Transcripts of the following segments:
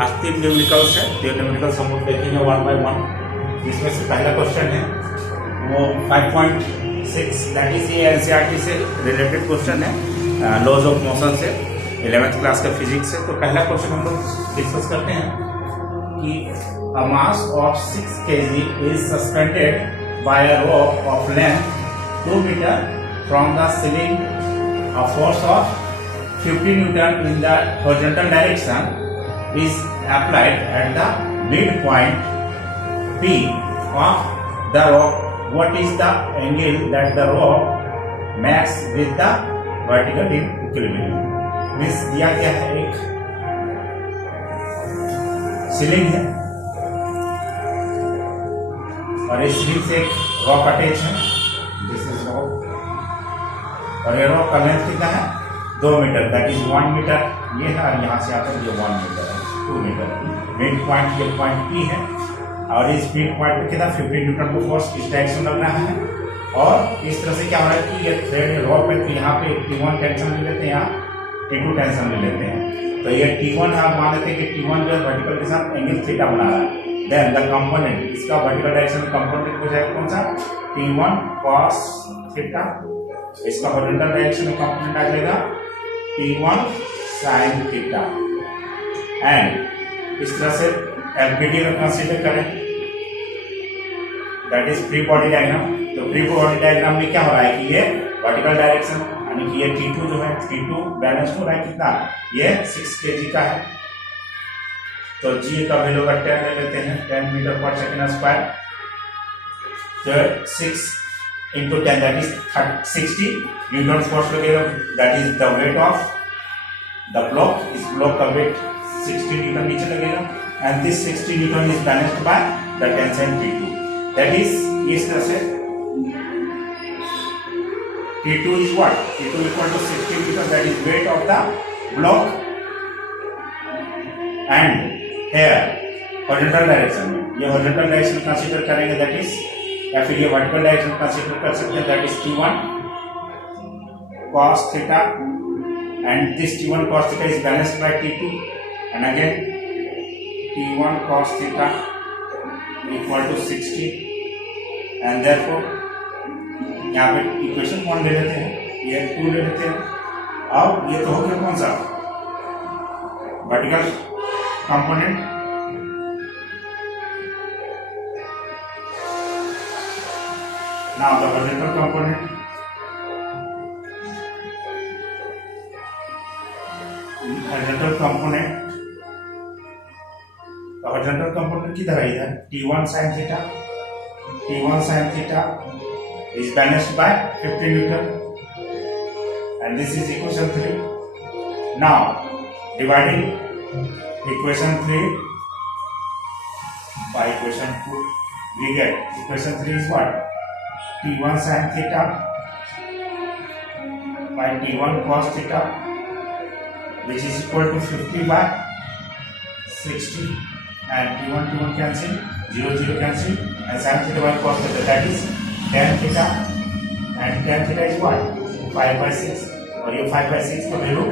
आज 3 न्यूमेरिकल्स है। 3 न्यूमेरिकल्स हम लोग देखेंगे 1 बाय 1। इसमें से पहला क्वेश्चन है वो 5.6 दैट इज ये एनसीईआरटी से रिलेटेड क्वेश्चन है, लॉज ऑफ मोशन से, 11th क्लास का फिजिक्स से। तो पहला क्वेश्चन हम लोग डिस्कस करते हैं कि a mass of 6 kg is suspended by a rope of length 2 meter from the ceiling. A force of 50 Newton in the horizontal direction is applied at the midpoint P of the rope. What is the angle that the rope makes with the vertical equilibrium? Means दिया गया है एक ceiling है और इस ceiling से एक rock attach है, दिस इज रॉक, और ये रॉक का लेंथ कितना है 2 मीटर, दैट इज 1 मीटर ये है, और यहाँ से आता है ये 1 मीटर है, 2 मीटर। मिड पॉइंट ये पॉइंट पी है और इस मिड पॉइंट पे कितना 50 न्यूटन को फोर्स इस डायरेक्शन लग रहा है। और इस तरह से क्या हो रहा है कि ये थ्रेड रॉक है, तो यहाँ पे T1 टेंशन ले लेते हैं, यहाँ T2 टेंशन ले लेते हैं। तो ये T1 है, आप मान लेते हैं कि T1 जो है वर्टिकल के साथ एंगल थीटा बना रहा है। देन द कंपोनेंट, इसका वर्टिकल डायरेक्शन में कंपोनेंट हो जाएगा कौन सा T1 cos थीटा, इसका हॉरिजॉन्टल डायरेक्शन में कंपोनेंट आ जाएगा T1 sin थीटा। एंड इस तरह से एलपीडी में कंसीडर करें, that is free body diagram. तो फ्री बॉडी डायग्राम में क्या हो रहा है कि ये वर्टिकल डायरेक्शन यानी कि ये T2 जो है T2 बैलेंस हो रहा है कितना, ये 6 kg का है। तो G का वैल्यू का 10 ले लेते हैं, 10 मीटर पर सेकेंड स्क्वायर। तो 6 into 10 that is 60 newton force लगेगा, that is the weight of the block. इस ब्लॉक का वेट 60 न्यूटन नीचे लगेगा and this 60 newton is balanced by the tension T2, that is इस तरह से T2 is what? T2 equal to 60 Newton, that is weight of the block. And here horizontal direction में ये horizontal direction consider करेंगे, that is, या फिर ये vertical direction consider कर सकते हैं, that is T1 cos theta, and this T1 cos theta is balanced by T2, and again T1 cos theta equal to 60, and therefore यहाँ पे equation 1 ले लेते हैं, ये 2 ले लेते हैं। अब ये तो हो गया कौन सा vertical component, now the horizontal component. Horizontal component किधर है, इधर T1 sin theta, T1 sin theta is balanced by 50 Newton, and this is equation 3. Now dividing equation 3 by equation 2, we get equation 3 is what, T1 sin theta by T1 cos theta, which is equal to 50 by 60, and T1 cancel, 0 cancel, and sin theta by cos theta, that is tan theta, and tan theta is what 5/6, और ये 5/6 का value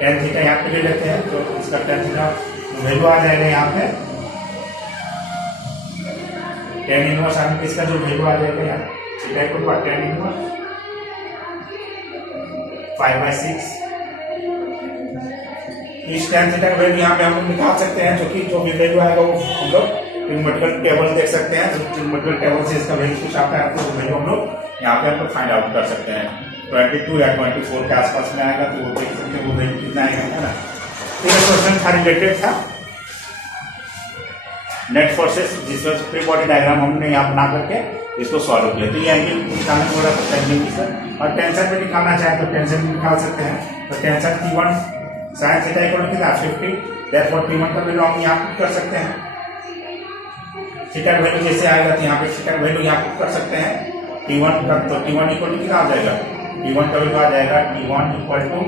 tan theta यहाँ पे ले लेते हैं, तो इसका tan थीटा वैल्यू आ जाएगा यहाँ पे tan इनवर्स आने पे इसका जो वैल्यू आ जाएगा यहाँ theta equal to tan inverse 5/6। इस tan थीटा का वैल्यू यहाँ पे हम लोग निकाल सकते हैं, जो कि जो भी वैल्यू आएगा वो हम लोग ट्रिग्नोमेट्रिकल टेबल देख सकते हैं। जो ट्रिग्नोमेट्रिकल टेबल से इसका वैल्यू कुछ आता है, तो वो वैल्यू हम लोग यहाँ पे हम लोग फाइंड आउट कर सकते हैं। 22 या 24 के आसपास में आएगा, तो वो देख सकते हैं वो वैल्यू कितना आएगा, है ना। तो ये क्वेश्चन था रिलेटेड था नेट फोर्सेस, जिसमें फ्री बॉडी डायग्राम हमने यहाँ बना करके इसको सॉल्व किया। तो ये एंगल निकालने को बोला था एंगल की सर, और टेंशन भी निकालना चाहे तो टेंशन भी निकाल सकते हैं। तो tension T1 sin theta equal to कितना 50, देयरफॉर T1 का वैल्यू हम यहाँ पुट कर सकते हैं। थीटा का वैल्यू जैसे आएगा तो यहाँ पे थीटा का वैल्यू यहाँ पुट कर सकते हैं T1 का, तो T1 इक्वल टू कितना आ जाएगा, T1 का वैल्यू आ जाएगा T1 equal to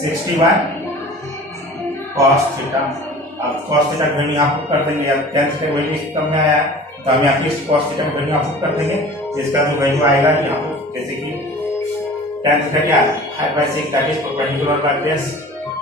60 by cos theta. अब cos थीटा का वैल्यू यहाँ पुट कर देंगे, या tan थीटा का वैल्यू इस टर्म में आया तो हम यहाँ पे cos थीटा का वैल्यू यहाँ पुट कर देंगे, जिसका जो वैल्यू आएगा यहाँ पे, जैसे कि tan थीटा क्या है 5/6, that is perpendicular by base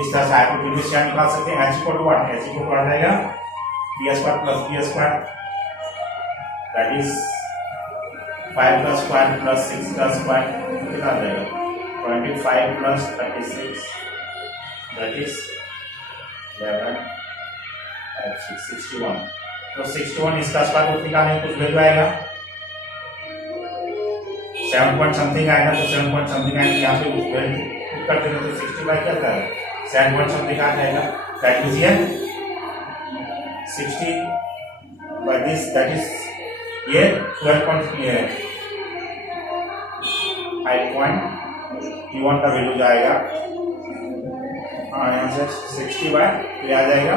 इस तरह से हाइपोटेन्यूज क्या निकाल सकते हैं, h equal to what, h equal to आ जाएगा p square plus b square that is 5 का स्क्वायर प्लस 6 का स्क्वायर कितना आ जाएगा 25 प्लस 36 दैट इज 11 61। तो 61 इसका स्क्वायर रूट निकालेंगे कुछ वैल्यू आएगा 7 पॉइंट समथिंग आएगा, तो 7 पॉइंट समथिंग आएगा, यहाँ पे उस वैल्यू कर देंगे तो 60 बाय क्या आता है 7 पॉइंट समथिंग आ जाएगा दैट इज ये 60 बाय दिस दैट इज ये 12 पॉइंट ये 5.31 का वैल्यू जाएगा, यहाँ से 60 बाय ये आ जाएगा।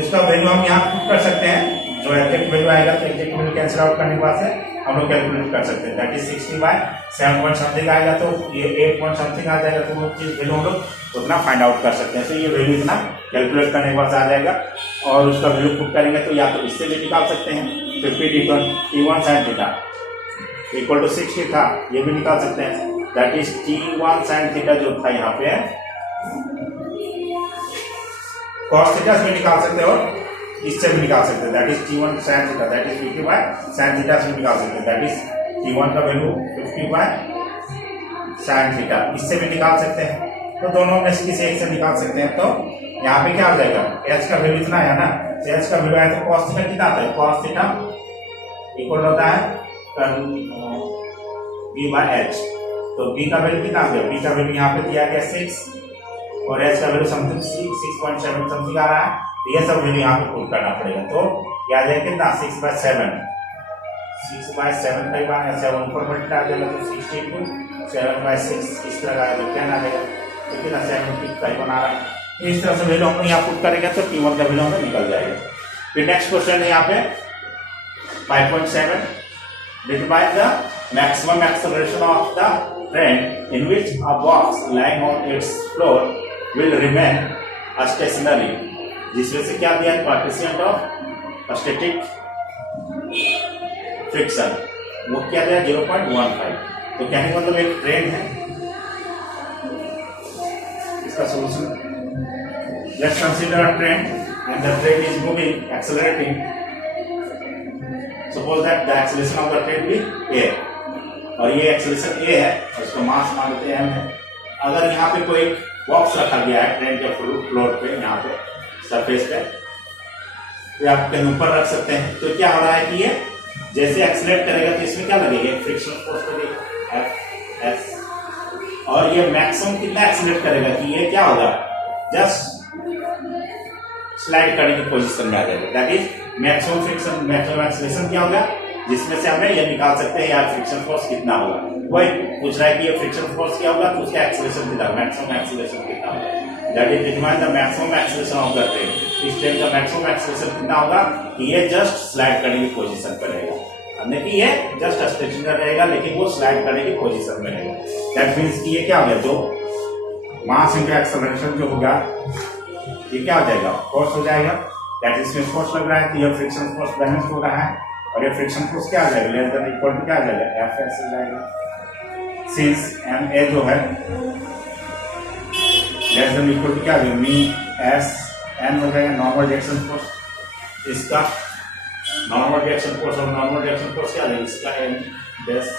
इसका वैल्यू हम यहाँ पुट कर सकते हैं, जो एग्जैक्ट वैल्यू आएगा तो एग्जैक्ट वैल्यू कैंसिल आउट करने के बाद से हम लोग कैलकुलेट कर सकते हैं that is 60 by 7 point something आएगा, तो ये 8 पॉइंट समथिंग आ जाएगा, तो वो चीज वैल्यू हम लोग उतना फाइंड आउट कर सकते हैं। तो ये वैल्यू इतना कैलकुलेट करने के बाद आ जाएगा और उसका वैल्यू पुट करेंगे तो या तो इससे भी निकाल सकते हैं 50 T1 sin theta equal to 60 था, ये भी निकाल सकते हैं that is T1 sin theta जो था यहाँ पे cos थीटा से भी निकाल सकते हैं और इससे भी निकाल सकते हैं that is T1 sin theta that is 50 by sin theta से भी निकाल सकते हैं दैट इज T1 का वैल्यू 50 बाय sin थीटा, इससे भी निकाल सकते हैं। तो दोनों में से किसी एक से निकाल सकते हैं। तो यहाँ पे क्या हो जाएगा h का वैल्यू इतना है ना, h का वैल्यू आया तो cos थीटा कितना आता है, cos थीटा इक्वल होता है b बाय h, तो b का वैल्यू कितना आ गया, b का वैल्यू यहाँ पे दिया गया 6 और h का वैल्यू समथिंग 6.7 समथिंग आ रहा है, तो ये सब वैल्यू यहाँ पे पुट करना पड़ेगा। तो क्या आ जाएगा कितना 6 बाय 7 कई बार 7 ऊपर मल्टीप्लाई आ जाएगा तो 60 इंटू 7 बाय 6 इस तरह का आएगा, क्या आ जाएगा तो कितना 70 कई बना रहा है। इस तरह से वैल्यू हम यहाँ पुट करेंगे तो T1 का वैल्यू हमें निकल जाएगा। फिर नेक्स्ट क्वेश्चन है यहाँ पे 5.7 determine the maximum acceleration of the train in which a box lying on it's floor will remain stationery, जिसमें से क्या दिया है कोएफिशिएंट ऑफ स्टैटिक फ्रिक्शन वो क्या दिया 0.15। तो कहने का मतलब एक ट्रेन है, इसका solution let's consider a train and the train is moving accelerating, suppose that the acceleration of the train be a और ये एक्सेलरेशन a है और इसका मास मान लेते हैं m है। अगर यहाँ पे कोई बॉक्स रखा गया है ट्रेन के फ्लोर पे, यहाँ पे सरफेस पे, तो आप कहीं ऊपर रख सकते हैं, तो क्या हो रहा है कि ये जैसे एक्सीलरेट करेगा तो इसमें क्या लगेगा फ्रिक्शन फोर्स लगेगा F, और ये मैक्सिमम कितना एक्सीलरेट करेगा कि ये क्या होगा जस्ट स्लाइड करने की पोजीशन में आ जाएगा that is maximum friction, maximum acceleration क्या होगा जिसमें से हमें ये निकाल सकते हैं यार फ्रिक्शन फोर्स कितना होगा। वही पूछ रहा है कि ये फ्रिक्शन फोर्स क्या होगा तो उसका एक्सीलरेशन कितना, मैक्सिमम एक्सीलरेशन कितना होगा that is determine the maximum acceleration of the train. इस ट्रेन का मैक्सिमम एक्सीलरेशन कितना होगा कि ये जस्ट स्लाइड करने की पोजीशन पर रहेगा, हमने कि ये जस्ट स्टेशनरी रहेगा लेकिन वो स्लाइड करने की पोजीशन में रहेगा। दैट मींस कि ये क्या हो गया जो मास इनका एक्सेलरेशन जो होगा ये क्या हो जाएगा फोर्स हो जाएगा, दैट इज में फोर्स लग रहा है तो ये फ्रिक्शन फोर्स बैलेंस हो रहा है और ये फ्रिक्शन फोर्स क्या आ जाएगा लेस देन इक्वल टू क्या आ जाएगा एफ एस हो जाएगा, सिंस एम ए जो है लेस देन इक्वल टू क्या आ जाएगा मी एस एन हो जाएगा नॉर्मल रिएक्शन फोर्स, इसका नॉर्मल रिएक्शन फोर्स और नॉर्मल रिएक्शन फोर्स क्या है इसका एम बेस,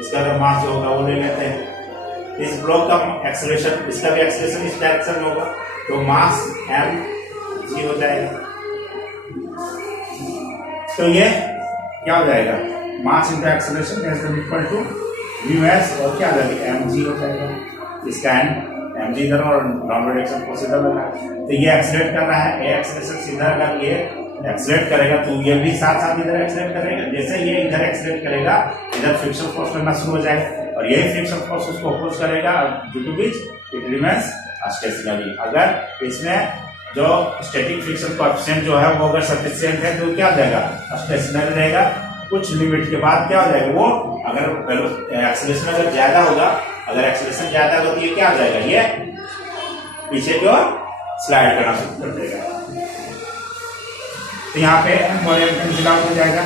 इसका अगर मास जो होगा वो ले लेते हैं। इस ब्लॉक का एक्सेलरेशन, इसका भी एक्सेलरेशन इस डायरेक्शन में होगा तो मास एम जी हो जाएगा, तो ये क्या हो जाएगा mass into acceleration is equal to mu s और क्या आ जाएगा एम जी हो जाएगा, इसका एम जी इधर और नॉर्मल रिएक्शन फोर्स इधर होगा। तो ये एक्सेलरेट कर रहा है, ये एक्सेलरेशन सीधा अगर ये एक्सेलरेट करेगा तो ये भी साथ साथ इधर एक्सेलरेट करेगा, जैसे ये इधर एक्सेलरेट करेगा इधर फ्रिक्शन फोर्स लगना शुरू हो जाएगा और यही फ्रिक्शन फोर्स उसको अपोज करेगा due to which it remains stationary. अगर इसमें जो स्टैटिक फ्रिक्शन कोएफिशिएंट जो है वो अगर सफिशिएंट है तो क्या हो जाएगा स्टेशनरी रहेगा, कुछ लिमिट के बाद क्या हो जाएगा वो अगर एक्सेलरेशन अगर ज्यादा होगा, अगर एक्सेलरेशन ज्यादा होगा तो ये क्या हो जाएगा ये पीछे की ओर स्लाइड करना शुरू कर देगा। तो यहाँ पे m और m कैंसिल आउट हो जाएगा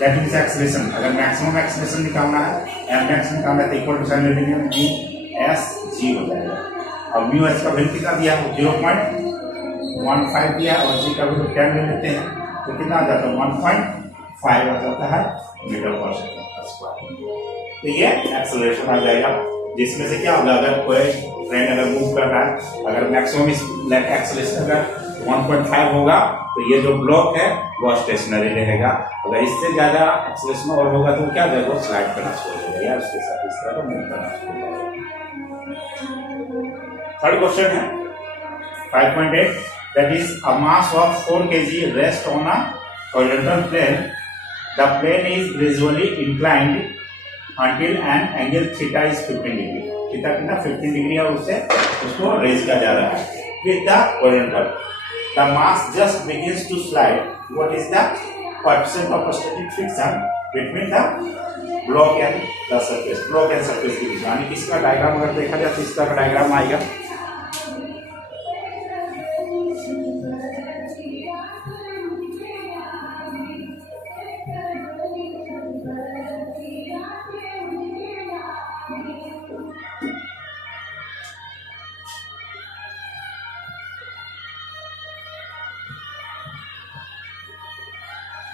दैट इज एक्सेलरेशन, अगर मैक्सिमम एक्सेलरेशन निकालना है m मैक्स निकालना है तो इक्वल टू साइन ले लेंगे g s g हो जाएगा। और म्यू एस का वैल्यू कितना दिया, 0.15 दिया और जी का वैल्यू 10 ले लेते हैं तो कितना आ जाता है, 1.5 आ जाता है मीटर पर सेकंड स्क्वायर। तो ये एक्सेलरेशन आ जाएगा, जिसमें से क्या होगा, अगर कोई ट्रेन अगर मूव कर रहा है, अगर मैक्सिमम एक्सेलरेशन अगर 1.5 होगा तो ये जो ब्लॉक है वो स्टेशनरी रहेगा। अगर इससे ज्यादा एक्सेलरेशन और होगा तो क्या जाएगा, वो स्लाइड करना शुरू हो जाएगा, उसके साथ इस तरह मूव करना शुरू हो जाएगा। थर्ड क्वेश्चन है 5.8, that is a mass of 4 kg rest on a horizontal plane. The plane is gradually inclined until an angle theta is 15 degree. Theta कितना 15 डिग्री और उससे उसको रेज किया जा रहा है with the horizontal. The mass just begins to slide. What is the coefficient of static friction between the block and the surface? Block and surface के बीच, यानी इसका डायग्राम अगर देखा जाए तो इस तरह का डायग्राम आएगा।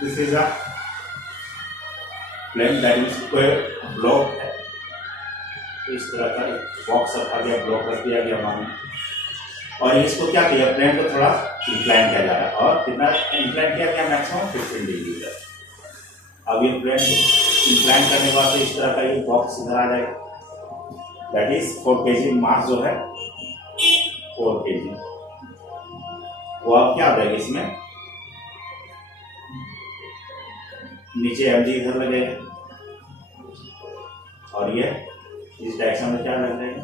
This is a plane that is square block है, इस तरह का बॉक्स रखा गया, ब्लॉक रख दिया गया मान, और इसको क्या किया, प्लेन को थोड़ा इंक्लाइन किया जा रहा है और कितना इंक्लाइन किया गया, मैक्सिमम 15 डिग्री तक। अब ये प्लेन को इंक्लाइन करने के बाद तो इस तरह का ये बॉक्स इधर आ जाएगा, दैट इज 4 kg मास जो है 4 kg, वो अब क्या आ जाएगा, इसमें नीचे mg इधर लगेगा और ये इस डायरेक्शन में क्या लग जाएगा,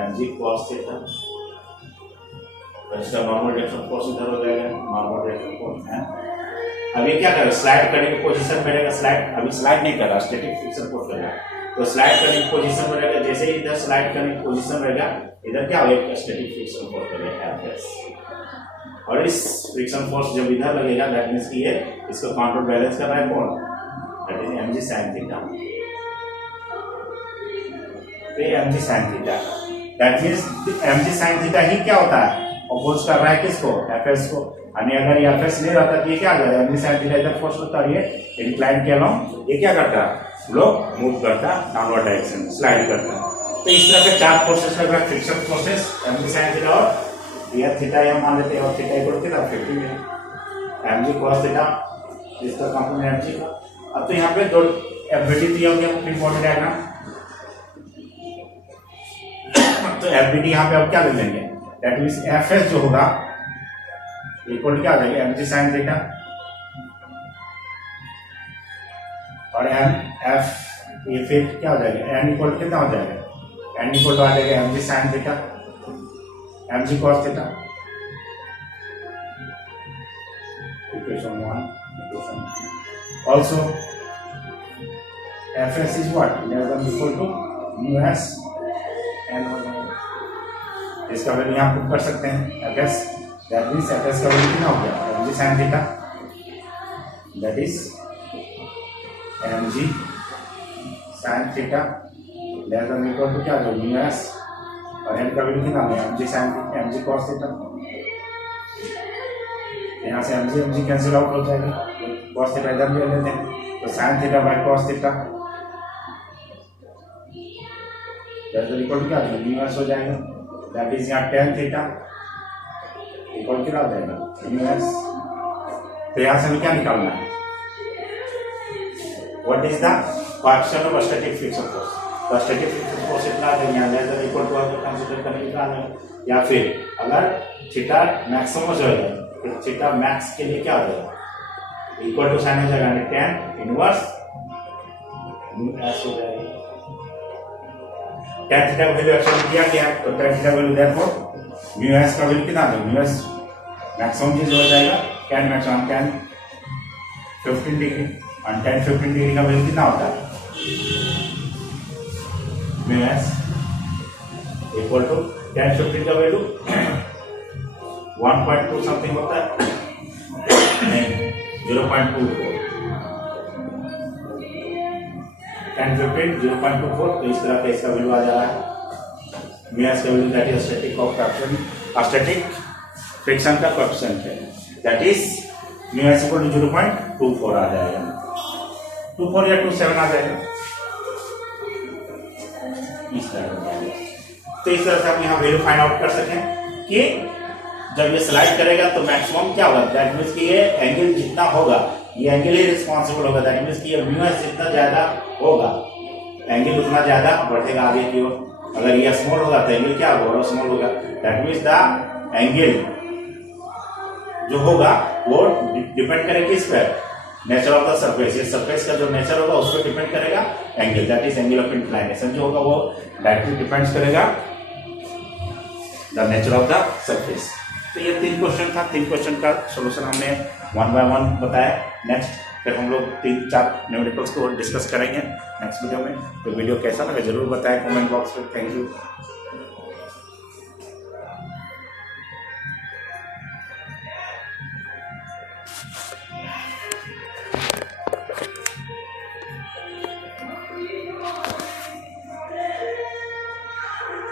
mg cos थीटा, इसका नॉर्मल डायरेक्शन फोर्स इधर हो जाएगा, नॉर्मल डायरेक्शन फोर्स है। अब ये क्या करेगा, स्लाइड करने की पोजीशन में रहेगा, स्लाइड अभी स्लाइड नहीं कर रहा, स्टैटिक फ्रिक्शन फोर्स कर रहा है, तो स्लाइड करने की पोजीशन में रहेगा, जैसे ही इधर स्लाइड करने की पोजीशन रहेगा, इधर क्या होगा, स्टैटिक फ्रिक्शन फोर्स करेगा Fs, और इस फ्रिक्शन फोर्स जब इधर लगेगा दैट मींस कि ये इसको काउंटर बैलेंस कर रहा है कौन, that is mg sin theta. तो mg sin theta that means mg sin theta ही क्या होता है, अपोज कर रहा है किसको, Fs को, यानी अगर ये Fs नहीं रहता तो ये क्या आ जाएगा, mg sin थीटा इधर फोर्स होता है, ये इंक्लाइन के अलोंग ये क्या करता है, ब्लॉक मूव करता है डाउनवर्ड डायरेक्शन में, स्लाइड करता है। तो इस तरह के चार फोर्सेस लग रहा है, friction forces, mg sin theta और ये थीटा यहाँ मान लेते हैं, और थीटा इक्वल कितना 50 है, mg cos थीटा इसका कंपोनेंट mg का। अब तो यहाँ पे जो एफबीडी दिया हो गया फ्री बॉडी डायग्राम, तो एफबीडी यहाँ पे अब क्या ले लेंगे, दैट मींस एफएस जो होगा इक्वल क्या आ जाएगा, mg sin थीटा, और एम एफ ये फिर क्या हो जाएगा, एन इक्वल कितना हो जाएगा, एन इक्वल तो आ जाएगा mg sin theta mg cos theta, equation 1, equation 2. Also, Fs is what, less than equal to mu s n हो जाएगा, इसका वैल्यू यहाँ पुट कर सकते हैं Fs, that means Fs का वैल्यू कितना हो गया, mg sin theta, that is mg sin theta less than equal to क्या हो mu s, और n का वैल्यू कितना है, mg cos थीटा, यहाँ से mg कैंसिल आउट हो जाएगा, cos थीटा इधर ले लेते हैं, तो sin theta by cos theta equal क्या हो जाएगा, दैट इज यहाँ tan थीटा इक्वल क्या हो जाएगा, ms। तो यहाँ से हमें क्या निकालना है, what is the coefficient of static friction force, तो स्टैटिक फ्रिक्शन फोर्स इतना आ जाएगा, लेस देन इक्वल टू अगर कंसीडर करने के लिए, या फिर अगर थीटा मैक्सिमम हो जाएगा तो थीटा मैक्स के लिए क्या हो जाएगा, इक्वल टू साइन हो जाएगा tan इनवर्स s हो जाएगा, tan थीटा का वैल्यू एक्चुअली दिया गया है, तो tan theta value therefore mu s का वैल्यू कितना आ जाएगा, mu s मैक्सिमम चीज हो जाएगा, tan मैक्सिमम tan 15 डिग्री, और tan 15 डिग्री का वैल्यू कितना होता है, mu s equal to tan 15 का वैल्यू 1.2 समथिंग होता है, नहीं 0.24, tan 15 0.24, तो इस तरह का इसका वैल्यू आ जा रहा है। म्यू एस का value that is static friction का कोएफिशिएंट है, that is mu s equal to 0.24 आ जाएगा, 24 या 27 आ जाएगा इस तरह। तो इस तरह से हम यहाँ वैल्यू फाइंड आउट कर सकें कि जब ये स्लाइड करेगा तो मैक्सिमम क्या होगा, दैट मीन्स कि ये एंगल जितना होगा ये एंगल ही रिस्पॉन्सिबल होगा, दैट मीन्स कि ये म्यू एस जितना ज्यादा होगा एंगल उतना ज्यादा बढ़ेगा आगे की ओर। अगर ये स्मॉल होगा तो एंगल क्या होगा, और स्मॉल होगा, दैट मीन्स द एंगल जो होगा वो डिपेंड करेगा किस पर, नेचर ऑफ द सरफेस। ये सरफेस का जो नेचर होगा उस पर डिपेंड करेगा angle, that is angle of inclination जो होगा वो डायरेक्टली डिपेंड्स करेगा the nature of the surface. तो ये 3 क्वेश्चन था, 3 क्वेश्चन का सोल्यूशन हमने 1 बाय 1 बताया। नेक्स्ट फिर हम लोग 3-4 न्यूमेरिकल्स को डिस्कस करेंगे नेक्स्ट वीडियो में। तो वीडियो कैसा लगा जरूर बताएं कमेंट बॉक्स में। Thank you.